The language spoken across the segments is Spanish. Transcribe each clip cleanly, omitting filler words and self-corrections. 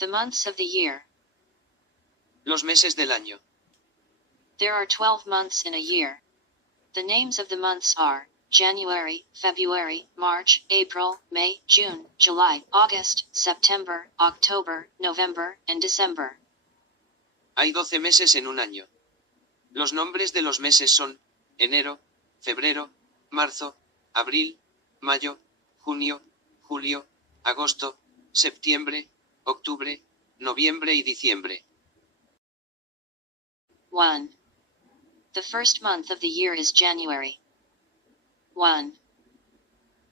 The months of the year. Los meses del año. There are 12 months in a year. The names of the months are January, February, March, April, May, June, July, August, September, October, November, and December. Hay 12 meses en un año. Los nombres de los meses son enero, febrero, marzo, abril, mayo, junio, julio, agosto, septiembre, octubre, noviembre y diciembre. 1. The first month of the year is January. 1.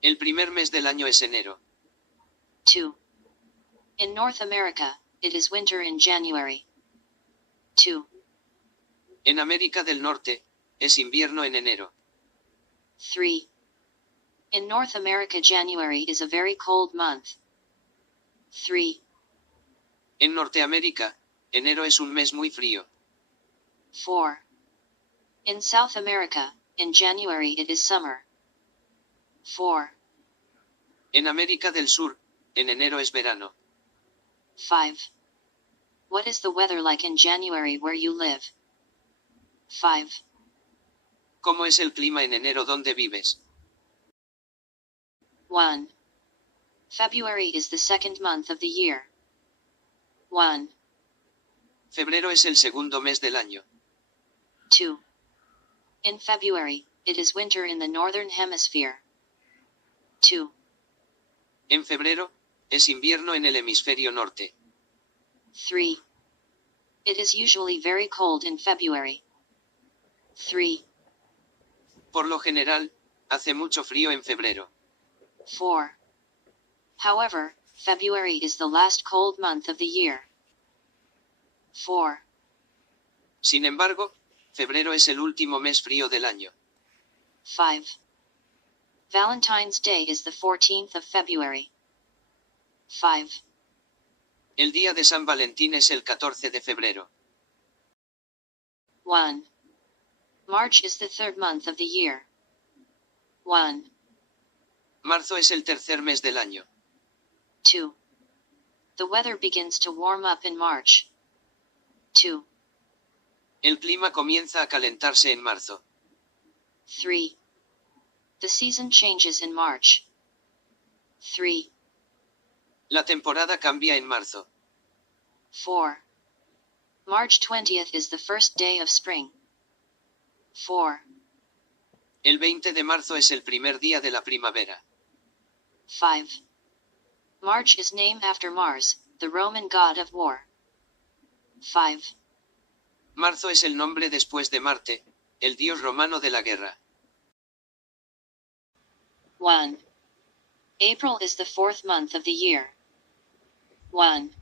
El primer mes del año es enero. 2. In North America, it is winter in January. 2. En América del Norte, es invierno en enero. 3. In North America, January is a very cold month. 3. En Norteamérica, enero es un mes muy frío. 4. In South America, in January it is summer. 4. En América del Sur, en enero es verano. 5. What is the weather like in January where you live? 5. ¿Cómo es el clima en enero donde vives? 1. February is the second month of the year. 1. Febrero es el segundo mes del año. 2. In February, it is winter in the northern hemisphere. 2. En febrero, es invierno en el hemisferio norte. 3. It is usually very cold in February. 3. Por lo general, hace mucho frío en febrero. 4. However, February is the last cold month of the year. 4. Sin embargo, febrero es el último mes frío del año. 5. Valentine's Day is the 14th of February. 5. El día de San Valentín es el 14 de febrero. 1. March is the third month of the year. 1. Marzo es el tercer mes del año. 2. The weather begins to warm up in March. 2. El clima comienza a calentarse en marzo. 3. The season changes in March. 3. La temporada cambia en marzo. 4. March 20th is the first day of spring. 4. El 20 de marzo es el primer día de la primavera. 5. March is named after Mars, the Roman god of war. 5. Marzo es el nombre después de Marte, el dios romano de la guerra. 1. April is the fourth month of the year. 1.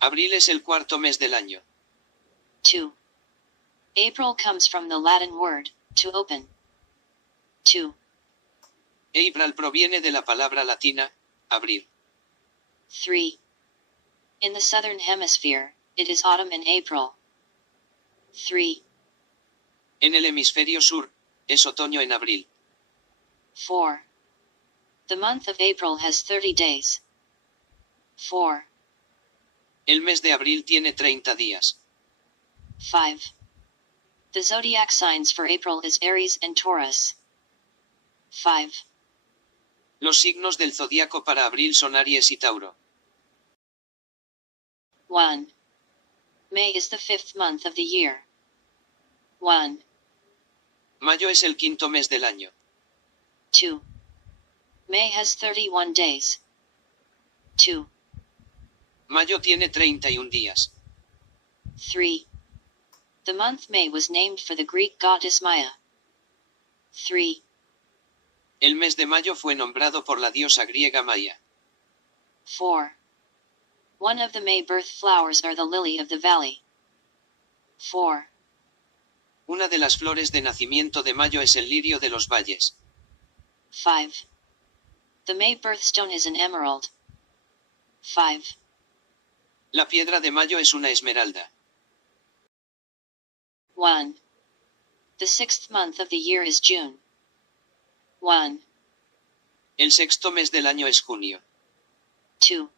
Abril es el cuarto mes del año. 2. April comes from the Latin word, to open. 2. April proviene de la palabra latina, abrir. 3. In the southern hemisphere, it is autumn in April. 3. En el hemisferio sur, es otoño en abril. 4. The month of April has 30 days. 4. El mes de abril tiene 30 días. 5. The zodiac signs for April is Aries and Taurus. 5. Los signos del zodiaco para abril son Aries y Tauro. 1. May is the fifth month of the year. 1. Mayo es el quinto mes del año. 2. May has 31 days. 2. Mayo tiene 31 días. 3. The month May was named for the Greek goddess Maya. 3. El mes de mayo fue nombrado por la diosa griega Maya. 4. One of the May birth flowers are the lily of the valley. 4. Una de las flores de nacimiento de mayo es el lirio de los valles. 5. The May birthstone is an emerald. 5. La piedra de mayo es una esmeralda. 1. The sixth month of the year is June. 1. El sexto mes del año es junio. 2.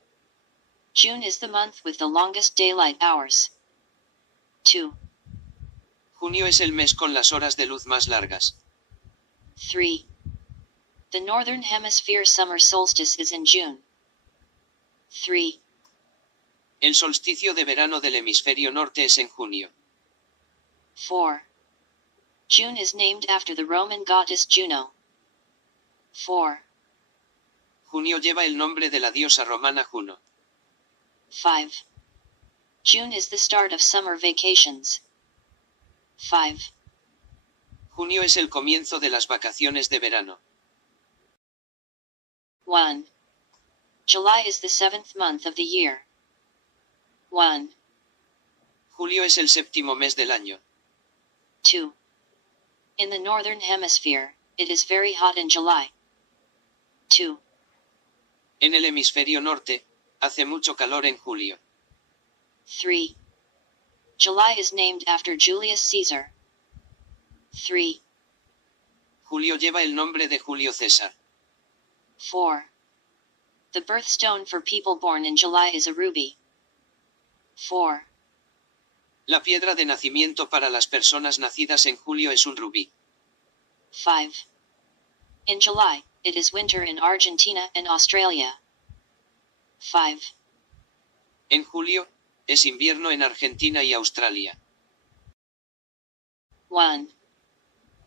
June is the month with the longest daylight hours. 2, Junio es el mes con las horas de luz más largas. 3. The Northern Hemisphere summer solstice is in June. 3, El solsticio de verano del hemisferio norte es en junio. 4. June is named after the Roman goddess Juno. 4, Junio lleva el nombre de la diosa romana Juno. 5. June is the start of summer vacations. 5, Junio es el comienzo de las vacaciones de verano. 1. July is the 7th month of the year. 1, Julio es el séptimo mes del año. 2. In the Northern Hemisphere, it is very hot in July. 2, En el hemisferio norte, hace mucho calor en julio. 3. July is named after Julius Caesar. 3, Julio lleva el nombre de Julio César. 4. The birthstone for people born in July is a ruby. 4, La piedra de nacimiento para las personas nacidas en julio es un rubí. 5. In July, it is winter in Argentina and Australia. 5, En julio, es invierno en Argentina y Australia. 1.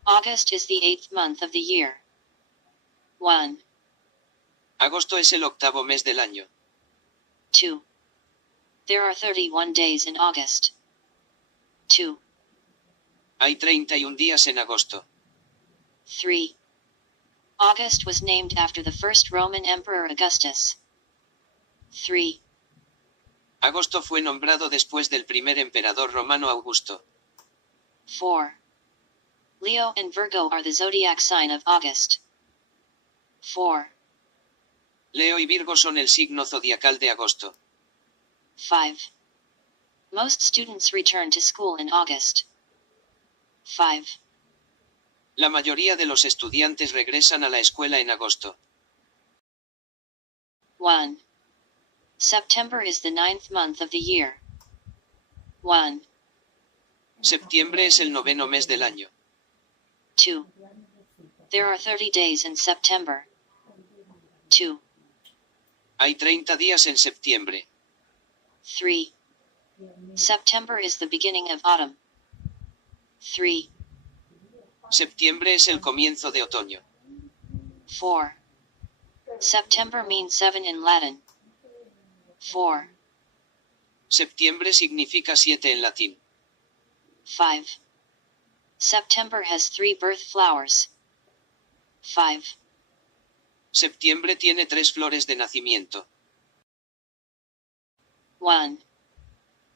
August is the 8th month of the year. 1, Agosto es el octavo mes del año. 2. There are 31 days in August. 2, Hay 31 días en agosto. 3. August was named after the first Roman Emperor Augustus. 3, Agosto fue nombrado después del primer emperador romano Augusto. 4. Leo and Virgo are the zodiac sign of August. 4, Leo y Virgo son el signo zodiacal de agosto. 5. Most students return to school in August. 5, La mayoría de los estudiantes regresan a la escuela en agosto. 1. September is the 9th month of the year. 1, Septiembre es el noveno mes del año. 2. There are 30 days in September. 2, Hay 30 días en septiembre. 3. September is the beginning of autumn. 3, Septiembre es el comienzo de otoño. 4. September means 7 in Latin. 4, Septiembre significa 7 en latín. 5. September has 3 birth flowers. 5, Septiembre tiene 3 flores de nacimiento. 1.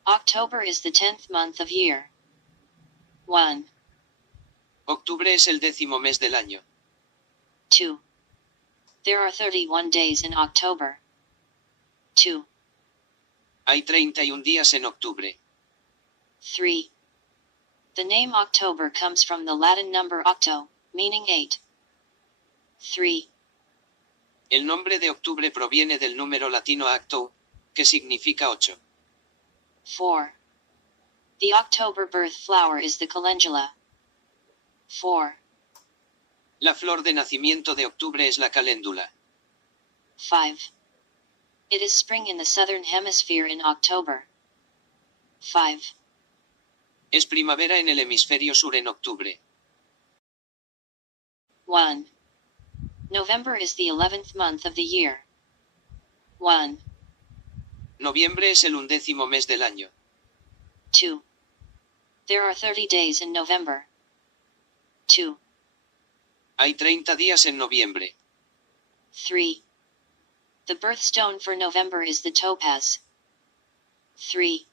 October is the 10th month of year. 1, Octubre es el 10º mes del año. 2. There are 31 days in October. 2, Hay 31 días en octubre. 3. The name October comes from the Latin number octo, meaning 8. 3, El nombre de octubre proviene del número latino acto, que significa 8. 4. The October birth flower is the calendula. 4, La flor de nacimiento de octubre es la caléndula. 5. It is spring in the southern hemisphere in October. 5, Es primavera en el hemisferio sur en octubre. 1. November is the 11th month of the year. 1, Noviembre es el 11º mes del año. 2. There are 30 days in November. 2, Hay 30 días en noviembre. 3. The birthstone for November is the topaz. 3,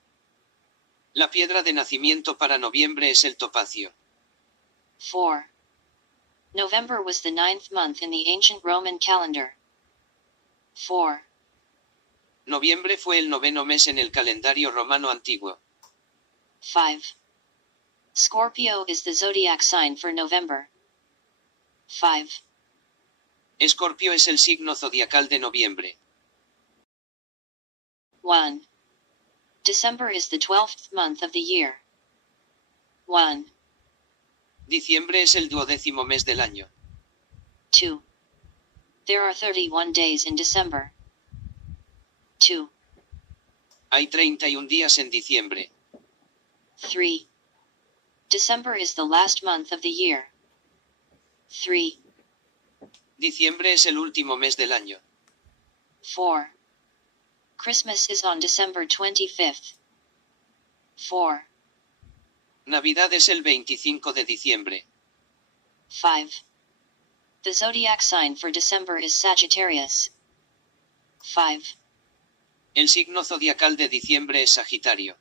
La piedra de nacimiento para noviembre es el topacio. 4. November was the 9th month in the ancient Roman calendar. 4, Noviembre fue el noveno mes en el calendario romano antiguo. 5. Scorpio is the zodiac sign for November. 5, Escorpio es el signo zodiacal de noviembre. 1. December is the 12th month of the year. 1. Diciembre es el 12º mes del año. 2. There are 31 days in December. 2. Hay 31 días en diciembre. 3. December is the last month of the year. 3. Diciembre es el último mes del año. 4. Christmas is on December 25th. 4. Navidad es el 25 de diciembre. 5. The zodiac sign for December is Sagittarius. 5. El signo zodiacal de diciembre es Sagitario.